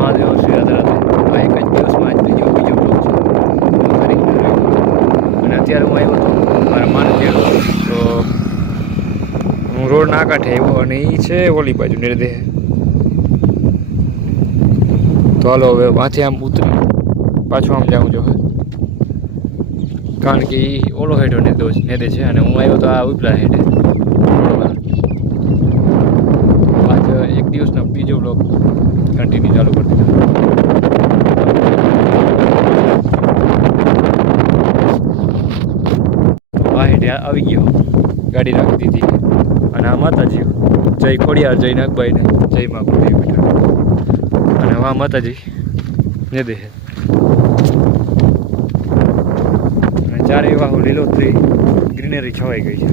મહાદેવ શ્રી રાધે રાધે. આ એક જ દિવસમાં જ બીજો બ્લોગ છે. અને અત્યારે હું આવ્યો હતો મારા માને તેડો, તો હું રોડ ના કાંઠે આવ્યો અને એ છે ઓલી બાજુ નિર્દેહ. તો હાલો હવે માથે આમ ઉતરી પાછું આમ જાઉં જો, કારણ કે એ ઓલો હેઠો નેદે છે અને હું આવ્યો તો આ ઉપલા હેઠે રોડમાં. પાછો એક દિવસનો બીજો બ્લોગ કન્ટિન્યુ ચાલુ કરી દીધો. આ હેઠે આવી ગયો, ગાડી રાખી દીધી અને આ માતાજી જય ખોડિયાર, જય નાગભાઈ ને જય મા કુળદેવી બેઠા. અને આ માતાજી ને દે ચારે એવા લીલોતરી ગ્રીનરી છવાઈ ગઈ છે.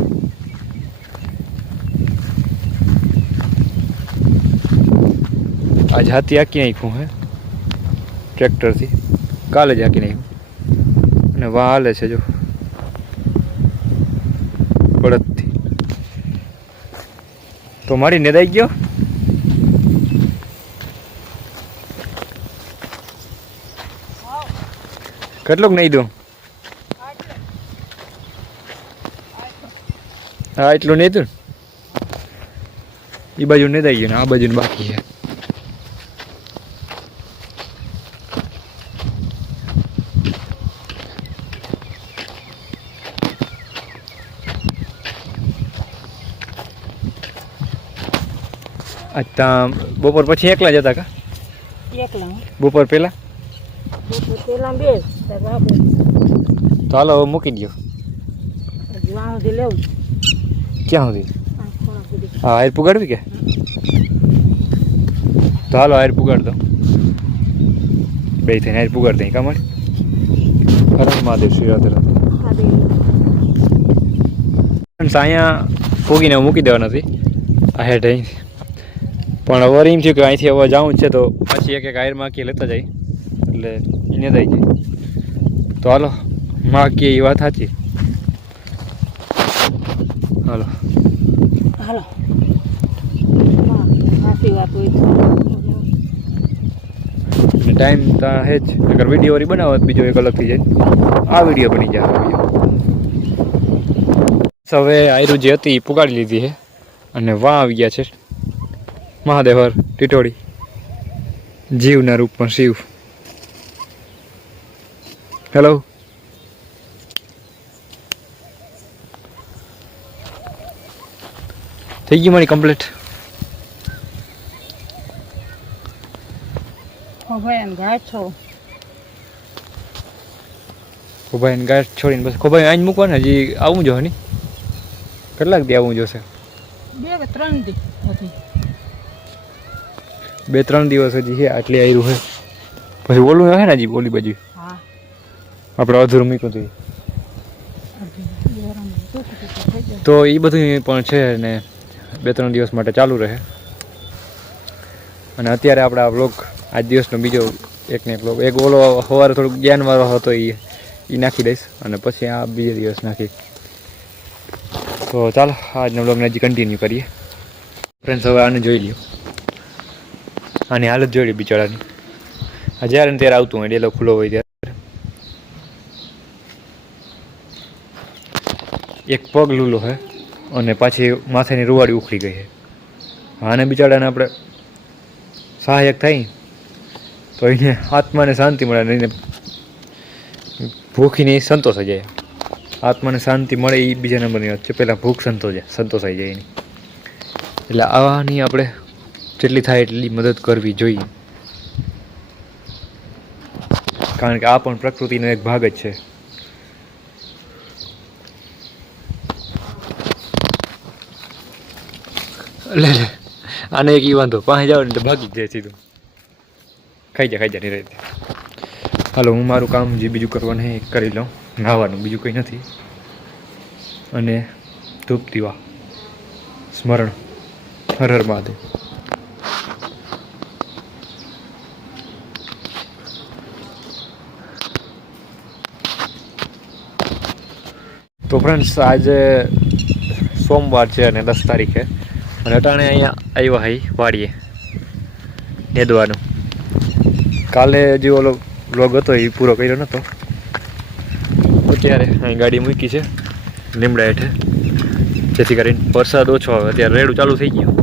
આજ હાથી હાકી નાખ્યું હે ટ્રેક્ટરથી, કાલે જ હાકી નાખ્યું અને વાહ હાલે છે જો બળદથી. તો મારી નેદાઈ ગયો. કેટલોક નહીં દઉં? હા એટલું નહીં દઉં. એ બાજુ નેદાઈ ગયું ને આ બાજુ બાકી છે. અચ્છા, બપોર પછી એકલા જતા કા? એકલા. બપોર પહેલા? બપોર પહેલા બે. તો હાલો હવે મૂકી દો. સુધી લેવું. ક્યાં સુધી? હા આયર પુગાડવી કે? તો હાલો આયર પુગાડ દો. બે થઈને આયર પુગાડ દઈ કામ. હર મહાદેવ શ્રી રાધે રાધે. અહીંયા ફોગીને મૂકી દેવા નથી આ હેઠ અહીં, પણ હવે એમ થયું કે અહીંથી હવે જવું જ છે તો પાછી એક એક આયર માકી લેતા જાય એટલે એને દઈ જાય. તો હાલો માકી એ વાત સાચી. હાલો હાલો સાચી વાત હોય. ટાઈમ તો હે જ, અગર વિડીયો બનાવો બીજો એક અલગ થઈ જાય. આ વિડીયો બની જાય. હવે આયરું જે હતી એ પુગાડી લીધી છે અને વાં આવી ગયા છે મહાદેવર ટીટોળી, જીવના રૂપમાં શિવ. હેલો, થઈ ગઈ મારી કમ્પ્લીટ. ખોભાઈ ગાંઠ છોડીને બસ ખોભાઈ આજ મૂકવાના, હજી આવું જો ને કેટલાક દી આવું જોશે? 2-3 દી. 2-3 દિવસ હજી છે. આટલી આયરું છે પછી ઓલું હે ને હજી ઓલી બાજુ આપણે અધૂરું મૂક્યું હતું તો એ બધું પણ છે ને 2-3 દિવસ માટે ચાલુ રહે. અને અત્યારે આપણે આ વ્લોગ આજ દિવસનો બીજો એક ને એક વ્લોગ, એક ઓલો સવારે થોડુંક જ્ઞાનવાળો હતો એ નાખી દઈશ અને પછી આ બીજે દિવસ નાખી. તો ચાલો આજનો વ્લોગને હજી કન્ટિન્યુ કરીએ. ફ્રેન્ડ્સ હવે આને જોઈ લ્યો, આની હાલત જોઈ લ્યો બિચારાની. જ્યારે ને ત્યારે આવતું હોય ડેલો ખુલ્લો હોય ત્યારે. એક પગ લૂલો છે અને પાછી માથાની રૂવાડી ઉખડી ગઈ છે. આને બિચારાને આપણે સહાયક થાય તો એને આત્માને શાંતિ મળે અને એને ભૂખીને સંતોષ જાય. આત્માને શાંતિ મળે એ બીજા નંબરની વાત છે, પહેલાં ભૂખ સંતોષાઈ જાય એની. એટલે આવાની આપણે જેટલી થાય એટલી મદદ કરવી જોઈએ, કારણ કે આ પણ પ્રકૃતિનો એક ભાગ જ છે. લે આને એક ઈ વાંધો, પાસે જાવ ને તો ભાગી જ જાય સીધું. ખાઈ જા નહીં રહેતી. હાલો હું મારું કામ જે બીજું કરવાનું એ કરી લઉં, નાહવાનું બીજું કંઈ નથી. અને ધૂપ દીવા સ્મરણ, હર હર મહાદેવ. તો ફ્રેન્ડ્સ આજે સોમવાર છે અને 10 તારીખે અને અટાણે અહીંયા આવ્યા હઈ વાડીએ નેદવાનું. કાલે જે ઓલો વ્લોગ હતો એ પૂરો કર્યો નહોતો. અત્યારે અહીં ગાડી મૂકી છે લીમડા હેઠે, જેથી કરીને વરસાદ ઓછો આવે. અત્યારે રેડું ચાલુ થઈ ગયું.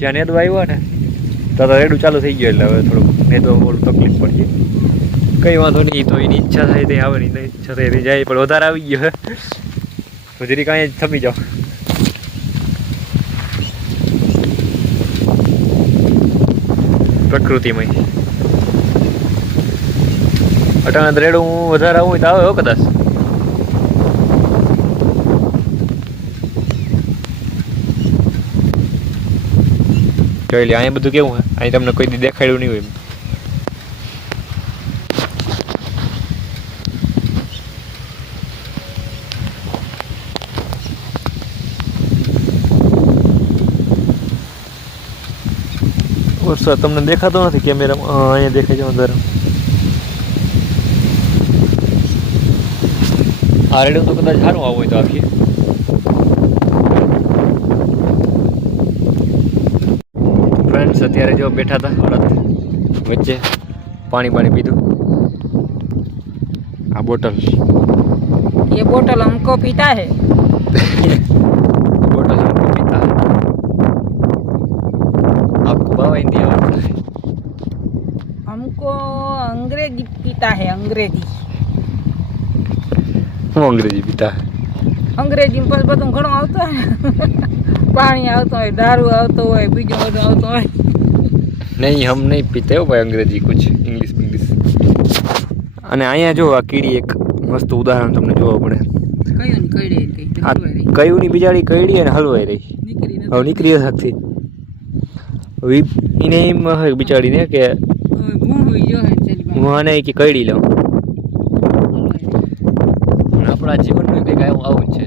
જ્યાં નેદવા આવ્યા ને ત્યાં રેડું ચાલુ થઈ ગયું, એટલે હવે થોડુંક નેદવા થોડું તકલીફ પડી. કંઈ વાંધો નહીં, તો એની ઈચ્છા થાય તે આવે, નહીં ઈચ્છા થાય તે જાય. પણ વધારે આવી ગયો તો જરી કાંઈ જ થમી જાઓ. પ્રકૃતિમય અટાણા રેડું વધારે આવું હોય તો આવે હો કદાચ. જોઈ લે અહીંયા બધું કેવું હે, અહીં તમને કોઈ દી દેખાડ્યું નહીં હોય. વરસાદ તમને દેખાતો નથી કેમેરામાં, અહીંયા દેખાય છે અંદર. આ રેડું તો કદાચ સારું આવું હોય તો આપીએ. ફ્રેન્ડ્સ અત્યારે જો બેઠા હતા અડદ વચ્ચે, પાણી પીધું. આ બોટલ ये बोतल हमको पीता है. बोतल हमको पीता है, आपको भाव हिंदी आता है? हमको अंग्रेजी पीता है. अंग्रेजी હું અંગ્રેજી પીતા હે? અંગ્રેજી પર બધું ઘણું આવતું હોય. પાણી આવતું હોય, દારૂ આવતો હોય, બીજું બધું આવતું હોય. નહીં, હમ નહીં પીતે હો ભાઈ અંગ્રેજી, કુછ ઇંગ્લિશ બિંગ્લિશ. અને અહીંયા જો આ કીડી એક મસ્ત ઉદાહરણ તમને જોવા મળે. કયું કઈડે કઈ આ કયું ની બિચારી કઈડી અને હલવાઈ રહી. હવે નીકળી શકતી. એને એમ હોય બિચારીને કે હું આને કે કઈડી લઉં. આપણા જીવનમાં કંઈક આવું જ છે.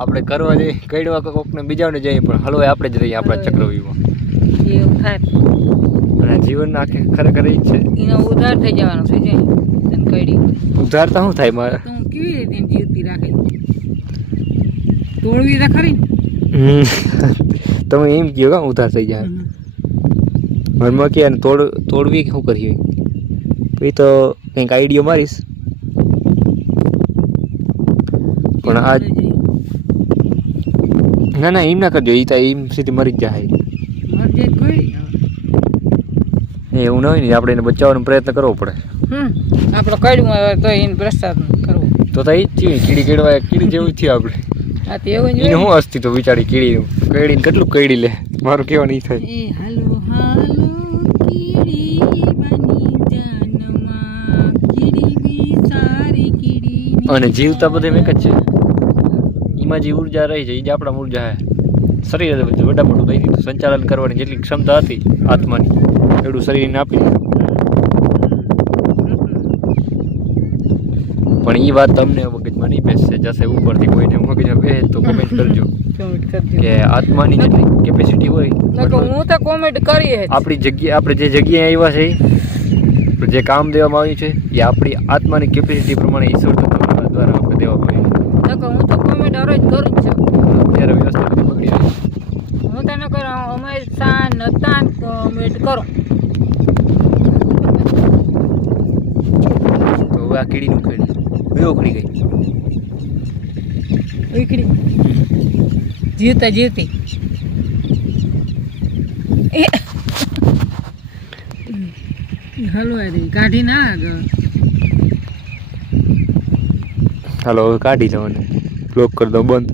આપણે કરવા જઈએ કઈડવા કોકને બીજાને જઈએ, પણ હલવાય આપણે જ રહીએ આપણા ચક્રવ્યૂહમાં. એવું થાય. અને જીવન આખે ખરેખર એ જ છે. એનો ઉધાર થઈ જવાનો છે. જે કઈડી ઉધાર તો શું થાય મારે? તો કેવી રીતે જીવતી રાખે? તોડવી તો ખરી. તમે એમ કહો કે ઉધાર થઈ જાય. મનમાં કે તોડવી શું કરીએ? એ તો કંઈક આઈડિયો મારીશ. પણ આ ના એમ ના કરજો, એ તો એમ સીધી મરી જ જાય. એવું ના હોય ને, આપણે એને બચાવવાનો પ્રયત્ન કરવો પડે. આપણે કઈડવું આવે તો એને પ્રસાદ કરવો. તો એ જ થયું, કીડી કેળવા કીડી જેવું થયું આપણે. હા તો એવું એને શું અસ્તિત્વ વિચારી કીડીનું? કઈડીને કેટલું કઈડી લે, મારું કેવા નહીં થાય. હાલો હાલો કીડી બની જાનમાં, કીડી બી સારી કીડી. અને જીવતા બધે એક જ છે. એમાં જે ઉર્જા રહી છે એ જ આપણા ઉર્જા છે. શરીર વડા મોટું દઈ દીધું. સંચાલન કરવાની જેટલી ક્ષમતા હતી આત્માની, એટલું શરીરને આપી દીધું. પણ એ વાત તમને મગજમાં નહીં બેસશે, જશે ઉપરથી કોઈને મગજમાં બેસે તો કમેન્ટ કરજો કે આત્માની જેટલી કેપેસિટી હોય. હું તો કોમેન્ટ કરી આપણી જગ્યાએ, આપણે જે જગ્યાએ આવ્યા છે, જે કામ દેવામાં આવ્યું છે એ આપણી આત્માની કેપેસિટી પ્રમાણે ઈશ્વર દ્વારા આપણે દેવામાં આવ્યું. હું તો કોમેન્ટ હરોજ કરું જ છું. અત્યારે વ્યવસ્થા બધી બગડી રહી. હું તને કરું હંમેશા નતા કોમેન્ટ કરો. તો હવે આ કીડીનું કીડી ઉખડી ગઈ. ઉખડી જીવતા જીવતી હલવાઈ રહી, કાઢી ના. હાલો હવે કાઢી જવાને બ્લોક કરી દો બંધ.